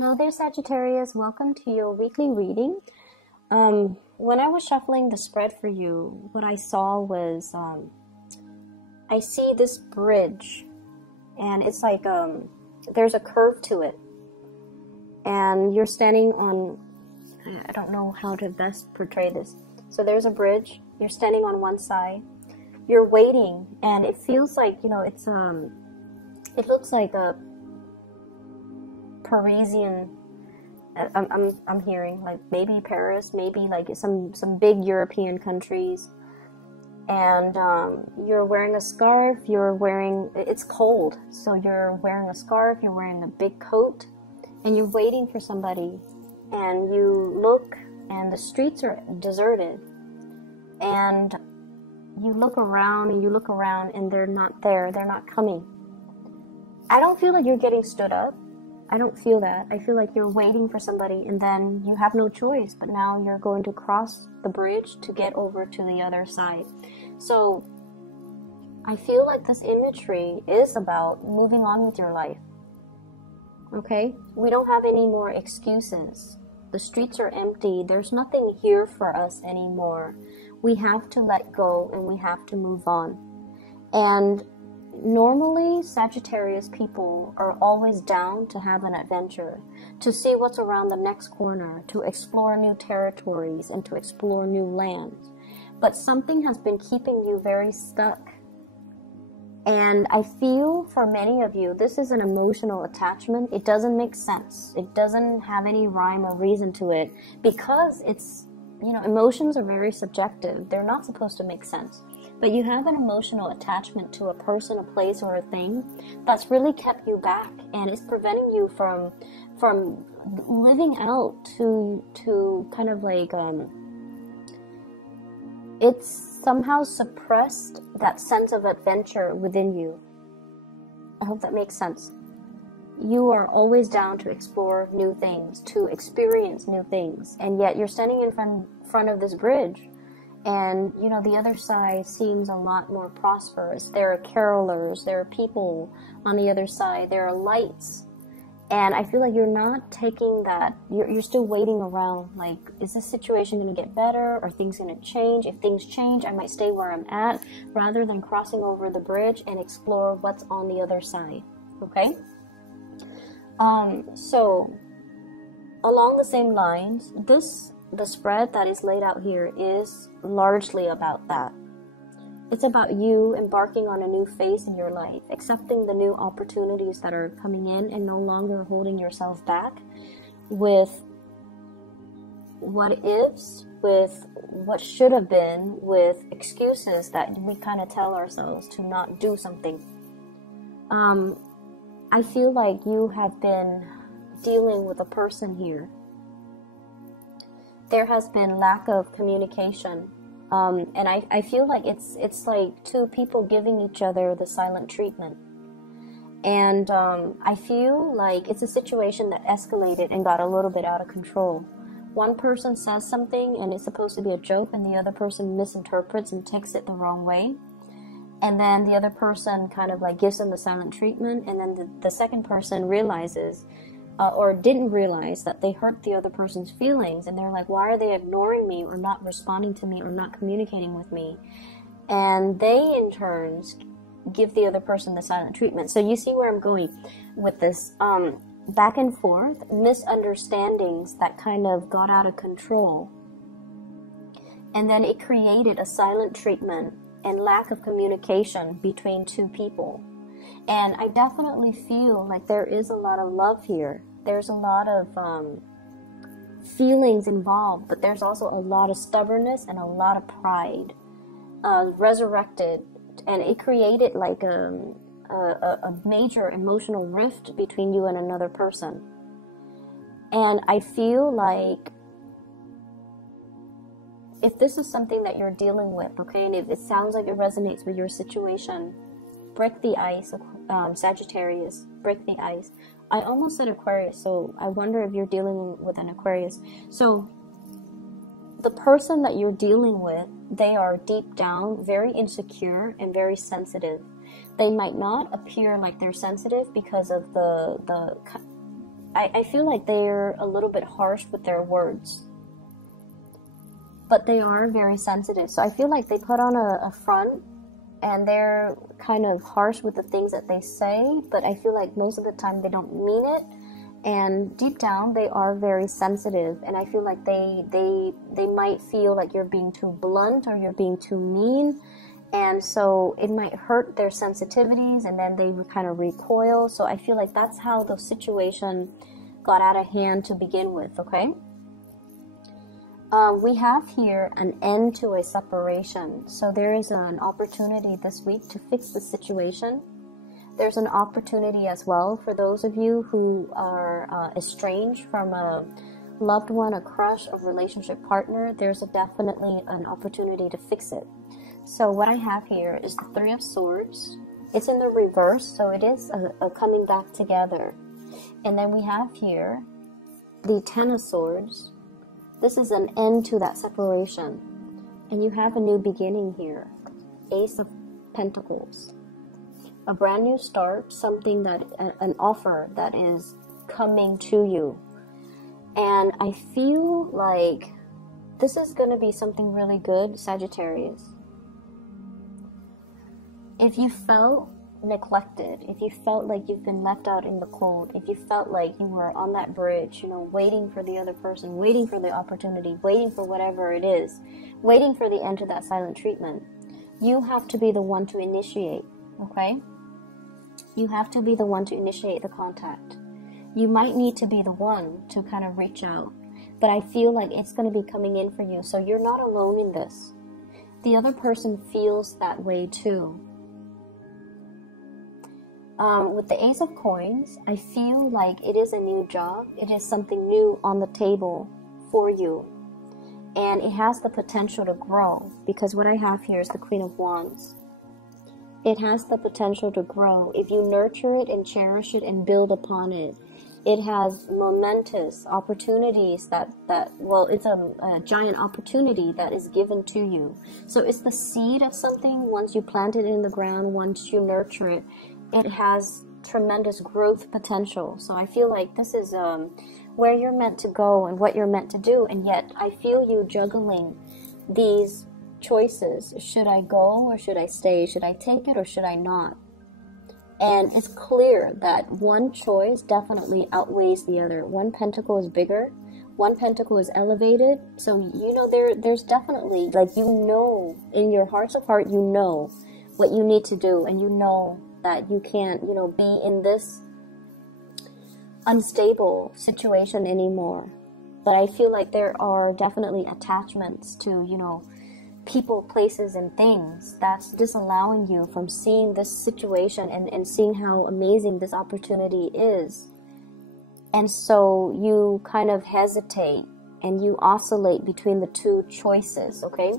Hello there, Sagittarius. Welcome to your weekly reading. When I was shuffling the spread for you, what I saw was I see this bridge, and it's like there's a curve to it, and you're standing on, I don't know how to best portray this. So there's a bridge, you're standing on one side, you're waiting, and it feels like, it's it looks like a Parisian, I'm hearing, like maybe Paris, maybe like some big European countries, and you're wearing a scarf, it's cold, so you're wearing a scarf, you're wearing a big coat, and you're waiting for somebody, and you look, and the streets are deserted, and you look around, and they're not there, they're not coming. I don't feel like you're getting stood up. I don't feel that. I feel like you're waiting for somebody, and then you have no choice, but now you're going to cross the bridge to get over to the other side. So I feel like this imagery is about moving on with your life. Okay? We don't have any more excuses. The streets are empty. There's nothing here for us anymore. We have to let go, and we have to move on. And normally, Sagittarius people are always down to have an adventure, to see what's around the next corner, to explore new territories, and to explore new lands. But something has been keeping you very stuck. And I feel for many of you, this is an emotional attachment. It doesn't make sense. It doesn't have any rhyme or reason to it, because it's, emotions are very subjective. They're not supposed to make sense. But you have an emotional attachment to a person, a place, or a thing that's really kept you back, and it's preventing you from living out to kind of like it's somehow suppressed that sense of adventure within you. I hope that makes sense. You are always down to explore new things, to experience new things, and yet you're standing in front of this bridge. And, the other side seems a lot more prosperous. There are carolers, there are people on the other side, there are lights. And I feel like you're not taking that, you're still waiting around, like, is this situation going to get better? Are things going to change? If things change, I might stay where I'm at, rather than crossing over the bridge and explore what's on the other side, okay? So, along the same lines, the spread that is laid out here is largely about that. It's about you embarking on a new phase in your life, accepting the new opportunities that are coming in, and no longer holding yourself back with what ifs, with what should have been, with excuses that we kind of tell ourselves to not do something. I feel like you have been dealing with a person here. There has been lack of communication, and I feel like it's like two people giving each other the silent treatment. And I feel like it's a situation that escalated and got a little bit out of control. One person says something, and it's supposed to be a joke, and the other person misinterprets and takes it the wrong way. And then the other person kind of like gives them the silent treatment, and then the second person realizes or didn't realize that they hurt the other person's feelings, and they're like, why are they ignoring me, or not responding to me, or not communicating with me? And they in turn give the other person the silent treatment. So you see where I'm going with this. Back and forth, misunderstandings that kind of got out of control, and then it created a silent treatment and lack of communication between two people. And I definitely feel like there is a lot of love here. There's a lot of feelings involved, but there's also a lot of stubbornness and a lot of pride resurrected. And it created like a major emotional rift between you and another person. And I feel like if this is something that you're dealing with, okay, and if it sounds like it resonates with your situation, break the ice, Sagittarius, break the ice. I almost said Aquarius, so I wonder if you're dealing with an Aquarius. So the person that you're dealing with, they are deep down very insecure and very sensitive. They might not appear like they're sensitive because of the I feel like they're a little bit harsh with their words, but they are very sensitive. So I feel like they put on a front and they're kind of harsh with the things that they say, but I feel like most of the time they don't mean it. And deep down, they are very sensitive, and I feel like they might feel like you're being too blunt or you're being too mean, and so it might hurt their sensitivities, and then they would kind of recoil. So I feel like that's how the situation got out of hand to begin with, okay? We have here an end to a separation. So there is an opportunity this week to fix the situation. There's an opportunity as well for those of you who are estranged from a loved one, a crush, a relationship partner. There's definitely an opportunity to fix it. So what I have here is the Three of Swords. It's in the reverse, so it is a coming back together. And then we have here the Ten of Swords. This is an end to that separation. And you have a new beginning here. Ace of Pentacles. A brand new start, something that, an offer that is coming to you. And I feel like this is going to be something really good, Sagittarius. If you felt neglected, if you felt like you've been left out in the cold, if you felt like you were on that bridge, you know, waiting for the other person, waiting for the opportunity, waiting for whatever it is, waiting for the end to that silent treatment, you have to be the one to initiate, okay? You have to be the one to initiate the contact. You might need to be the one to kind of reach out, but I feel like it's going to be coming in for you, so you're not alone in this. The other person feels that way too. With the Ace of Coins, I feel like it is a new job. It is something new on the table for you. And it has the potential to grow, because what I have here is the Queen of Wands. It has the potential to grow. If you nurture it and cherish it and build upon it, it has momentous opportunities well, it's a giant opportunity that is given to you. So it's the seed of something. Once you plant it in the ground, once you nurture it, it has tremendous growth potential. So I feel like this is where you're meant to go and what you're meant to do. And yet I feel you juggling these choices. Should I go or should I stay? Should I take it or should I not? And it's clear that one choice definitely outweighs the other. One pentacle is bigger. One pentacle is elevated. So, you know, there's definitely, like, you know, in your hearts of heart, you know what you need to do. And you know that you can't, you know, be in this unstable situation anymore. But I feel like there are definitely attachments to, you know, people, places, and things that's disallowing you from seeing this situation and seeing how amazing this opportunity is. And so you kind of hesitate and you oscillate between the two choices, okay?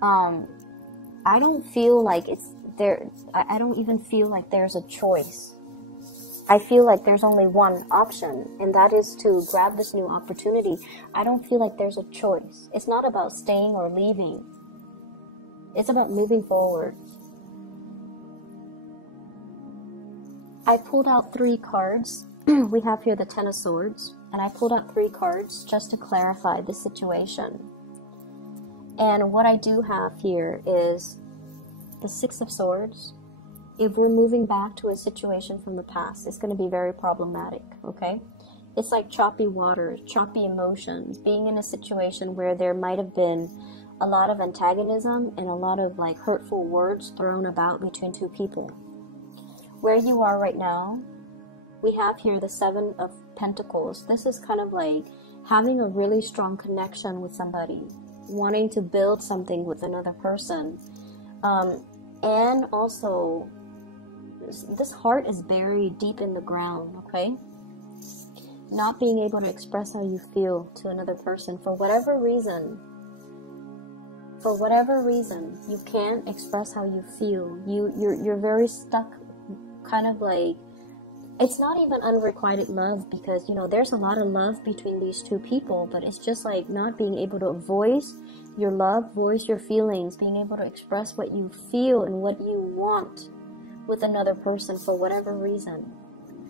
I don't feel like it's there. I don't even feel like there's a choice. I feel like there's only one option, and that is to grab this new opportunity. I don't feel like there's a choice. It's not about staying or leaving. It's about moving forward. I pulled out 3 cards. We have here the Ten of Swords, and I pulled out 3 cards just to clarify the situation. And what I do have here is the Six of Swords. If we're moving back to a situation from the past, it's going to be very problematic, okay? It's like choppy waters, choppy emotions, being in a situation where there might have been a lot of antagonism and a lot of like hurtful words thrown about between 2 people. Where you are right now, we have here the Seven of Pentacles. This is kind of like having a really strong connection with somebody, wanting to build something with another person. And also, this heart is buried deep in the ground, okay? Not being able to express how you feel to another person for whatever reason. For whatever reason, you can't express how you feel. You're very stuck, kind of like, it's not even unrequited love, because, you know, there's a lot of love between these 2 people, but it's just like not being able to voice your love, voice your feelings, being able to express what you feel and what you want with another person for whatever reason.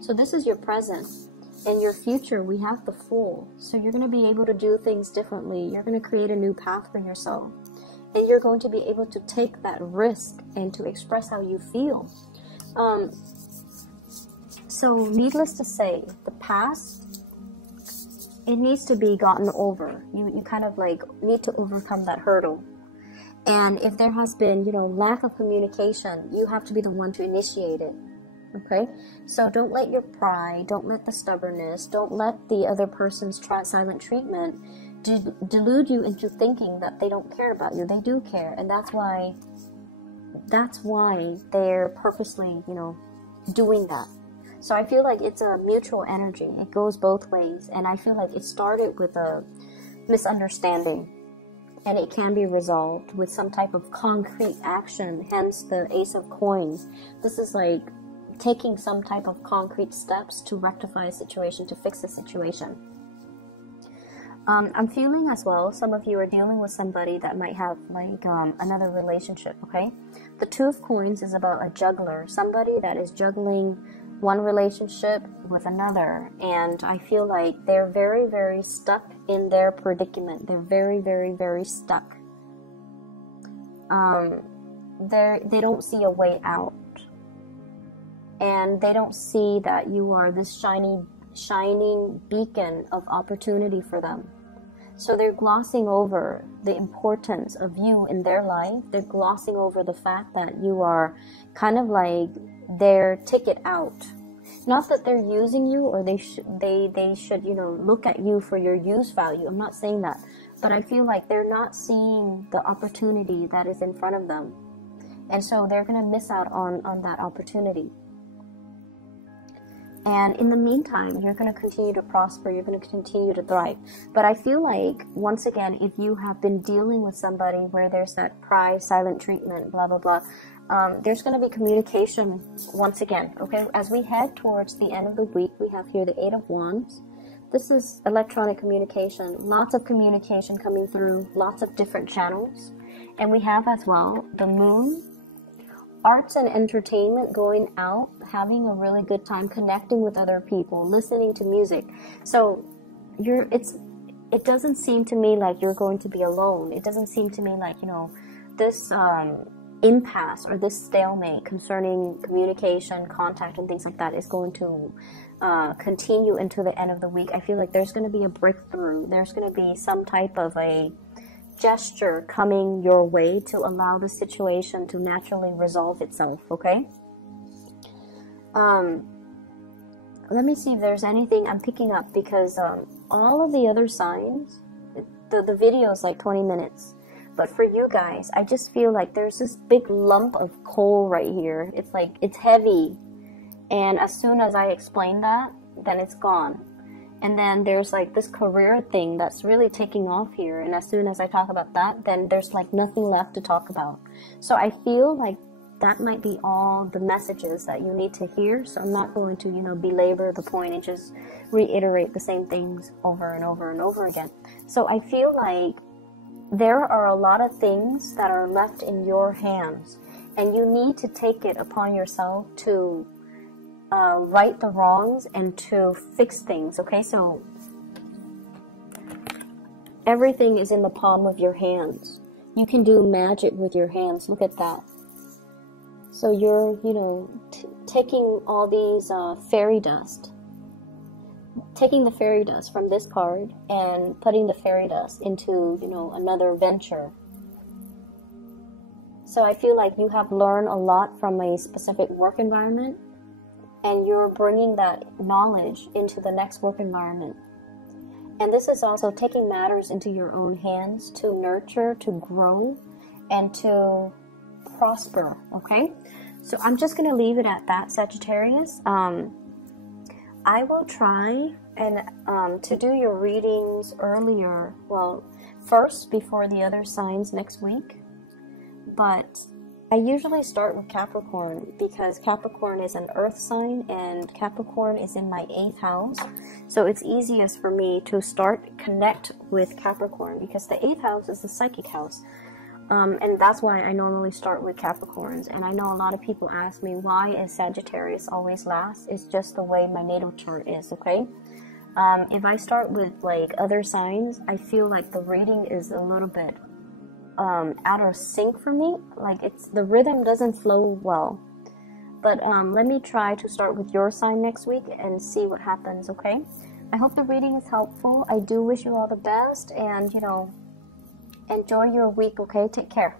So this is your present. In your future, we have the Fool. So you're going to be able to do things differently. You're going to create a new path for yourself. And you're going to be able to take that risk and to express how you feel. So needless to say, the past, it needs to be gotten over. You kind of like need to overcome that hurdle. And if there has been, you know, lack of communication, you have to be the one to initiate it. Okay? So don't let your pride, don't let the stubbornness, don't let the other person's silent treatment delude you into thinking that they don't care about you. They do care. And that's why they're purposely, you know, doing that. So I feel like it's a mutual energy. It goes both ways. And I feel like it started with a misunderstanding. And it can be resolved with some type of concrete action, hence the Ace of Coins. This is like taking some type of concrete steps to rectify a situation, to fix a situation. I'm feeling as well, some of you are dealing with somebody that might have like another relationship, okay? The Two of Coins is about a juggler, somebody that is juggling one relationship with another, and I feel like they're very, very stuck in their predicament. They're very, very, very stuck. They don't see a way out, and they don't see that you are this shining beacon of opportunity for them. So they're glossing over the importance of you in their life. They're glossing over the fact that you are kind of like their ticket out. Not that they're using you, or they should, you know, look at you for your use value. I'm not saying that, but I feel like they're not seeing the opportunity that is in front of them, and so they're gonna miss out on that opportunity. And in the meantime, you're going to continue to prosper. You're going to continue to thrive. But I feel like, once again, if you have been dealing with somebody where there's that pride, silent treatment, blah, blah, blah, there's going to be communication once again, okay? As we head towards the end of the week, we have here the Eight of Wands. This is electronic communication. Lots of communication coming through, lots of different channels. And we have as well the Moon. Arts and entertainment, going out, having a really good time, connecting with other people, listening to music. So it doesn't seem to me like you're going to be alone. It doesn't seem to me like, you know, this impasse or this stalemate concerning communication, contact, and things like that is going to continue into the end of the week. I feel like there's going to be a breakthrough. There's going to be some type of a gesture coming your way to allow the situation to naturally resolve itself, okay? Let me see if there's anything I'm picking up, because all of the other signs, the video is like 20 minutes. But for you guys, I just feel like there's this big lump of coal right here. It's like, it's heavy. And as soon as I explain that, then it's gone. And then there's like this career thing that's really taking off here. And as soon as I talk about that, then there's like nothing left to talk about. So I feel like that might be all the messages that you need to hear. So I'm not going to, you know, belabor the point and just reiterate the same things over and over and over again. So I feel like there are a lot of things that are left in your hands, and you need to take it upon yourself to right the wrongs and to fix things, okay? So everything is in the palm of your hands. You can do magic with your hands. Look at that. So you're, you know, taking all these fairy dust, taking the fairy dust from this card and putting the fairy dust into, you know, another venture. So I feel like you have learned a lot from a specific work environment, and you're bringing that knowledge into the next work environment. And this is also taking matters into your own hands to nurture, to grow, and to prosper, okay? So I'm just going to leave it at that, Sagittarius. I will try and to do your readings earlier, well, first before the other signs next week. But I usually start with Capricorn because Capricorn is an earth sign and Capricorn is in my 8th house. So it's easiest for me to connect with Capricorn because the 8th house is the psychic house. And that's why I normally start with Capricorns. And I know a lot of people ask me, why is Sagittarius always last? It's just the way my natal chart is, okay? If I start with like other signs, I feel like the reading is a little bit out of sync for me. Like the rhythm doesn't flow well. But let me try to start with your sign next week and see what happens, okay? I hope the reading is helpful. I do wish you all the best, and, you know, enjoy your week, okay? Take care.